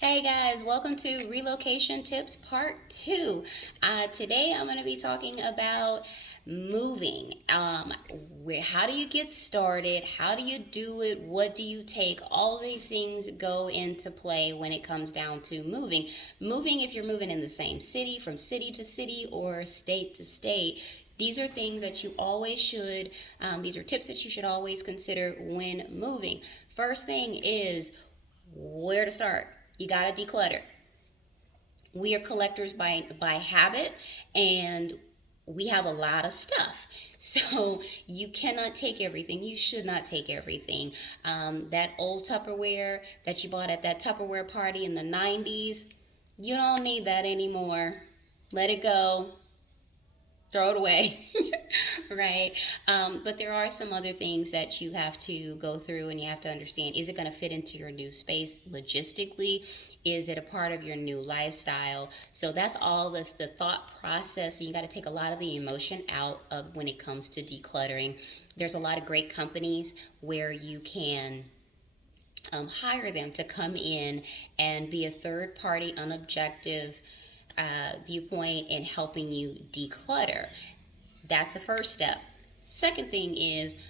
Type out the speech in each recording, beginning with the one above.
Hey guys, welcome to Relocation Tips Part 2. Today I'm going to be talking about moving. How do you get started? How do you do it? What do you take? All these things go into play when it comes down to moving. Moving, if you're moving in the same city, from city to city, or state to state, these are things that you always should, these are tips that you should always consider when moving. First thing is where to start. You got to declutter. We are collectors by habit, and we have a lot of stuff. So you cannot take everything. You should not take everything. That old Tupperware that you bought at that Tupperware party in the 90s, you don't need that anymore. Let it go, throw it away. Right. But there are some other things that you have to go through, and you have to understand, is it going to fit into your new space logistically? Is it a part of your new lifestyle? So that's all the thought process. You got to take a lot of the emotion out of when it comes to decluttering. There's a lot of great companies where you can hire them to come in and be a third party, unobjective viewpoint in helping you declutter. That's the first step. Second thing is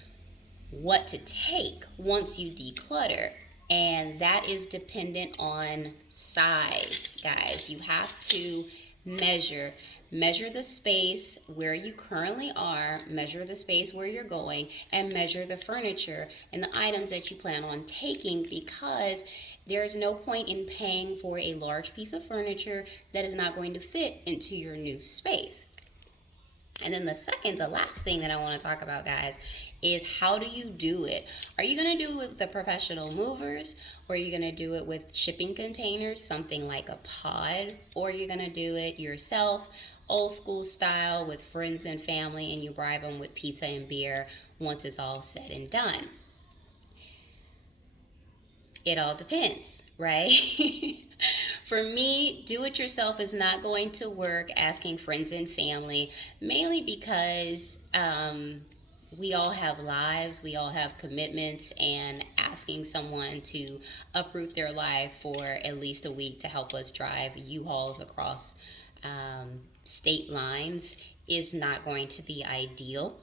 what to take once you declutter. And that is dependent on size, guys. You have to measure. Measure the space where you currently are, measure the space where you're going, and measure the furniture and the items that you plan on taking, because there is no point in paying for a large piece of furniture that is not going to fit into your new space. And then the last thing that I want to talk about, guys, is how do you do it? Are you going to do it with the professional movers, or are you going to do it with shipping containers, something like a pod, or are you going to do it yourself, old school style, with friends and family, and you bribe them with pizza and beer once it's all said and done? It all depends, right? For me, do it yourself is not going to work. Asking friends and family, mainly because we all have lives, we all have commitments, and asking someone to uproot their life for at least a week to help us drive U-Hauls across state lines is not going to be ideal.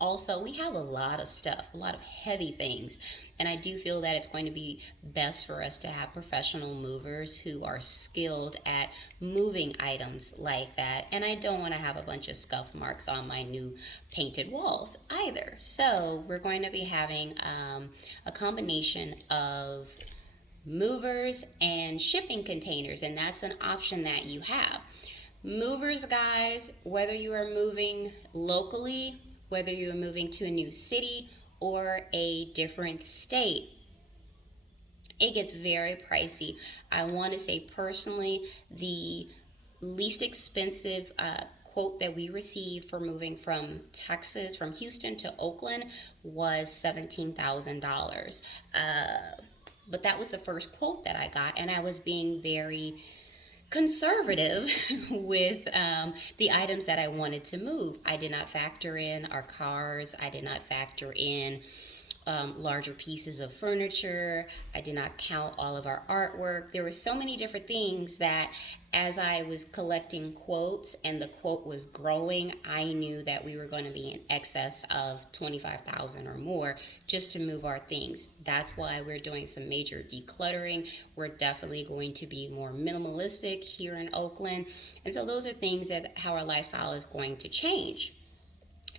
Also, we have a lot of stuff, a lot of heavy things, and I do feel that it's going to be best for us to have professional movers who are skilled at moving items like that. And I don't want to have a bunch of scuff marks on my new painted walls either. So we're going to be having a combination of movers and shipping containers, and that's an option that you have. Movers, guys, whether you are moving locally, whether you're moving to a new city or a different state, it gets very pricey. I want to say personally, the least expensive quote that we received for moving from Texas, from Houston to Oakland, was $17,000. But that was the first quote that I got, and I was being very conservative with the items that I wanted to move. I did not factor in our cars. I did not factor in larger pieces of furniture. I did not count all of our artwork. There were so many different things that, as I was collecting quotes and the quote was growing, I knew that we were going to be in excess of 25,000 or more just to move our things. That's why we're doing some major decluttering. We're definitely going to be more minimalistic here in Oakland. And so those are things that how our lifestyle is going to change.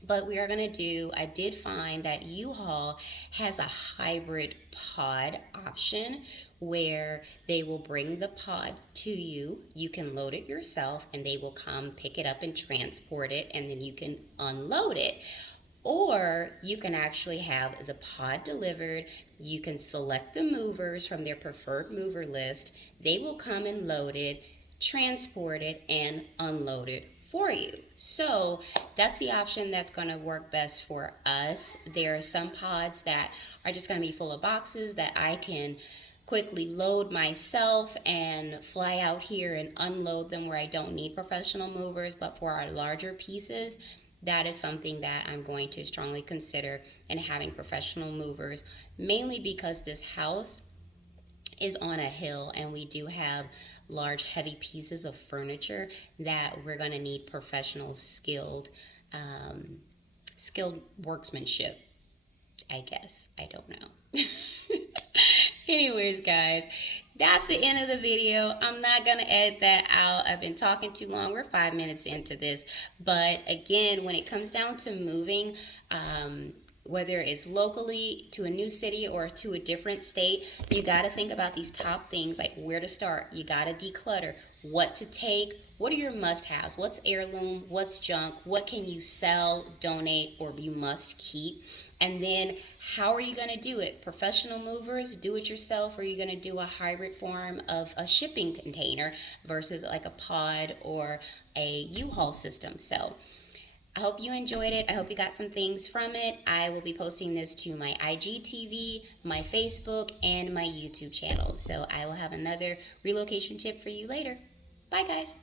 But we are going to do, I did find that U-Haul has a hybrid pod option where they will bring the pod to you. You can load it yourself, and they will come pick it up and transport it, and then you can unload it. Or you can actually have the pod delivered. You can select the movers from their preferred mover list. They will come and load it, transport it, and unload it for you. So that's the option that's going to work best for us. There are some pods that are just going to be full of boxes that I can quickly load myself and fly out here and unload them where I don't need professional movers. But for our larger pieces, that is something that I'm going to strongly consider, and having professional movers, mainly because this house is on a hill, and we do have large, heavy pieces of furniture that we're going to need professional, skilled workmanship. I guess, I don't know. Anyways, guys, that's the end of the video. I'm not going to edit that out. I've been talking too long. We're 5 minutes into this. But again, when it comes down to moving, whether it's locally to a new city or to a different state, you got to think about these top things, like where to start. You got to declutter, what to take, what are your must-haves, what's heirloom, what's junk, what can you sell, donate, or you must keep. And then how are you going to do it? Professional movers, do it yourself, or are you going to do a hybrid form of a shipping container versus like a pod or a U-Haul system? So I hope you enjoyed it. I hope you got some things from it. I will be posting this to my IGTV, my Facebook, and my YouTube channel. So I will have another relocation tip for you later. Bye, guys.